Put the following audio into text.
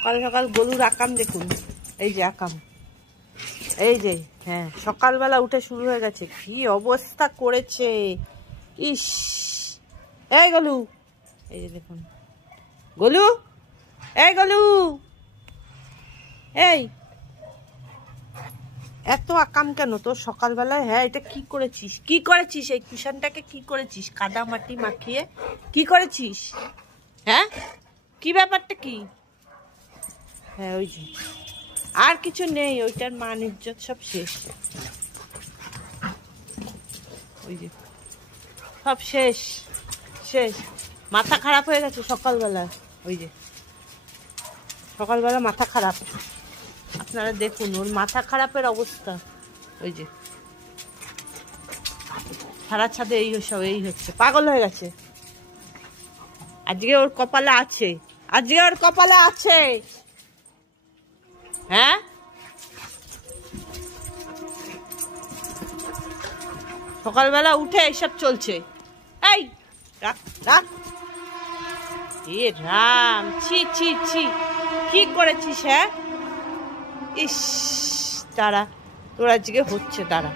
সকাল সকাল গরুর আকাম দেখুন, এই যে আকাম, এই যে, হ্যাঁ সকালবেলা উঠে শুরু হয়ে গেছে, কি অবস্থা করেছে। ইস, এই গলু, এই যে দেখুন গলু, এই গলু, এই এত আকাম কেন তোর সকালবেলায়? হ্যাঁ, এটা কি করেছিস, কি করেছিস? এই কুশনটাকে কি করেছিস? কাদা মাটি মাখিয়ে কি করেছিস? হ্যাঁ, কি ব্যাপারটা কি? হ্যাঁ, ওই যে আর কিছু নেই, ওইটার মান ইজ্জত সব শেষ, ওই যে সব শেষ শেষ। মাথা খারাপ হয়ে গেছে সকালবেলা, ওই যে সকালবেলা মাথা খারাপ, আপনারা দেখুন ওর মাথা খারাপের অবস্থা, ওই যে সারা ছাদে এই সব এই হচ্ছে, পাগল হয়ে গেছে। আজকে ওর কপালে আছে, আজকে ওর কপালে আছে। হ্যাঁ, সকালবেলা উঠে এইসব চলছে। এই রাখ রাখ, এ রাম, ছি ছি ছি, কি করেছিস? হ্যাঁ, ইস, দাঁড়া তোর আজকে হচ্ছে, দাঁড়া।